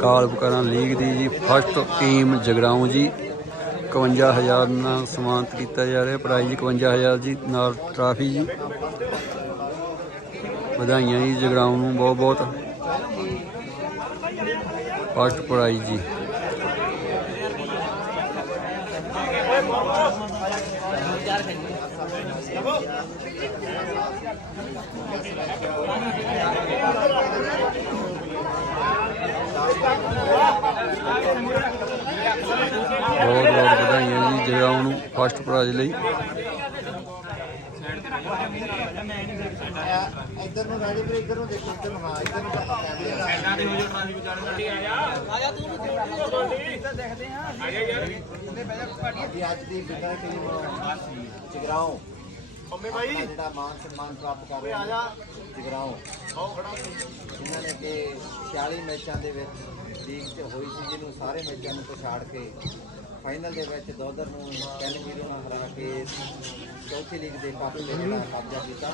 ਕਾਲਪਕਰਾਂ league ਦੀ ਜੀ first team Jagraon ਜੀ। 51000 ਨਾਲ ਸਨਮਾਨਿਤ ਕੀਤਾ ਜਾ ਰਿਹਾ ਪ੍ਰਾਈਜ਼ 51000 ਜੀ ਨਾਲ ਟਰਾਫੀ ਜੀ। ਵਧਾਈਆਂ ਜੀ ਜਗਰਾਉਂ ਨੂੰ ਬਹੁਤ ਬਹੁਤ। ਫਸਟ ਪ੍ਰਾਈਜ਼ ਜੀ। ਬਹੁਤ ਬਹੁਤ ਵਧਾਈਆਂ ਜੀ ਜਗਰਾਉਂ ਨੂੰ ਫਸਟ ਪ੍ਰਾਈਜ਼ ਲਈ। ਇੱਧਰ ਨੂੰ ਰਾਜੇ ਵੀਰੇ ਇੱਧਰ ਨੂੰ ਦੇਖੋ ਇੱਧਰ ਨੂੰ ਹਾਂ ਇੱਧਰ ਨੂੰ ਸਾਈਡਾਂ ਦੇ ਹੋ ਜੋ ਟ੍ਰਾਫਿਕ ਵਿਚਾਰੇ ਆਇਆ ਤੂੰ ਦੇਖਦੇ ਆ ਆ ਜਾ ਯਾਰ ਅੱਜ ਦੀ ਬਿਗਰ ਟੀਮ ਜਗਰਾਉਂ ਮੰਮੀ ਭਾਈ ਜਿਹੜਾ ਮਾਨ ਸਨਮਾਨ ਪ੍ਰਾਪਤ ਕਰ ਰਹੇ ਆ ਜਾ ਜਗਰਾਉਂ ਇਹਨਾਂ ਨੇ ਕਿ 46 ਮੈਚਾਂ ਦੇ ਵਿੱਚ ਲੀਗ 'ਚ ਹੋਈ ਸੀ, ਜਿਹਨੂੰ ਸਾਰੇ ਮੈਚਾਂ ਨੂੰ ਪਛਾੜ ਕੇ ਫਾਈਨਲ ਦੇ ਵਿੱਚ ਦੋਦਰ ਨੂੰ 3-0 ਨਾਲ ਹਰਾ ਕੇ ਚੌਥੀ ਲੀਗ ਦੇ ਕੱਪ ਤੇ ਜਿਹੜਾ ਕਬਜ਼ਾ ਕੀਤਾ।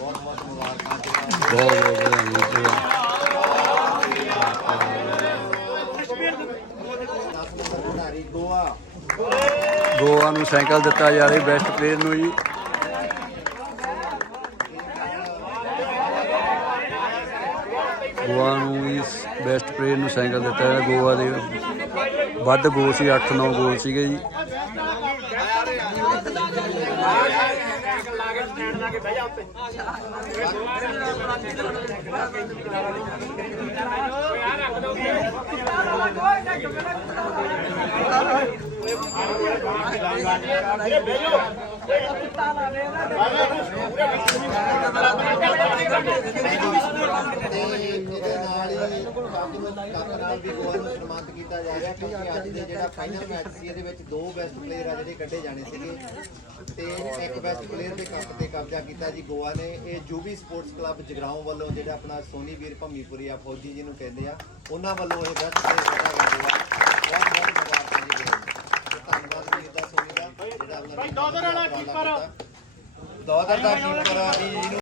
ਬਹੁਤ ਬਹੁਤ ਮੁਬਾਰਕਾਂ ਬਹੁਤ ਬਹੁਤ ਵਧਾਈਆਂ ਜਗਰਾਉਂ 10 ਨੰਬਰ ਖਿਡਾਰੀ ਗੋਆ। ਗੋਆ ਨੂੰ ਸਾਈਕਲ ਦਿੱਤਾ ਜਾ ਰਿਹਾ ਬੈਸਟ ਪਲੇਅਰ ਨੂੰ ਜੀ। ਗੋਆ ਨੂੰ ਇਸ ਬੈਸਟ ਪਲੇਅਰ ਨੂੰ ਸਾਈਕਲ ਦਿੱਤਾ ਜਾ ਗੋਆ ਦੇ ਵੱਧ ਗੋਲ ਸੀ 8-9 ਗੋਲ ਸੀਗੇ ਜੀ। ਤੇ ਇਹਦੇ ਨਾਲ ਹੀ ਕੱਪ ਨਾਲ ਵੀ ਗੋਆ ਨੂੰ ਸਨਮਾਨਿਤ ਕੀਤਾ ਜਾ ਰਿਹਾ ਕਿਉਂਕਿ ਅੱਜ ਦੇ ਜਿਹੜਾ ਫਾਈਨਲ ਮੈਚ ਸੀ ਇਹਦੇ ਵਿੱਚ ਦੋ ਬੈਸਟ ਪਲੇਅਰ ਆ ਜਿਹੜੇ ਕੱਢੇ ਜਾਣੇ ਸੀਗੇ। ਤੇ ਇੱਕ ਬੈਸਟ ਪਲੇਅਰ ਦੇ ਕੱਪ ਤੇ ਕਬਜ਼ਾ ਕੀਤਾ ਜੀ ਗੋਆ ਨੇ। ਇਹ ਜੂਬੀ ਸਪੋਰਟਸ ਕਲੱਬ ਜਗਰਾਉਂ ਵੱਲੋਂ ਜਿਹੜਾ ਆਪਣਾ ਸੋਨੀ ਵੀਰ ਭੰਮੀਪੁਰੀ ਆ ਫੌਜੀ ਜਿਹਨੂੰ ਕਹਿੰਦੇ ਆ ਉਹਨਾਂ ਵੱਲੋਂ ਇਹ ਬੈਸਟ ਪਲੇਅਰ ਕੱਢਿਆ ਗਿਆ ਬਹੁਤ ਬਹੁਤ ਮੁਬਾਰਕਾਂ ਜੀ ਗੋਆ ਨੂੰ। ਤੇ ਧੰਨਵਾਦ ਵੀਰ ਦਾ ਸੋਨੀ ਦਾ ਜਿਹੜਾ ਆਪਣਾ ਦੋਦਰ ਵਾਲਾ ਕੀਪਰ ਦੋਦਰ ਦਾ ਕੀਪਰ ਆ ਜੀ ਜਿਹਨੂੰ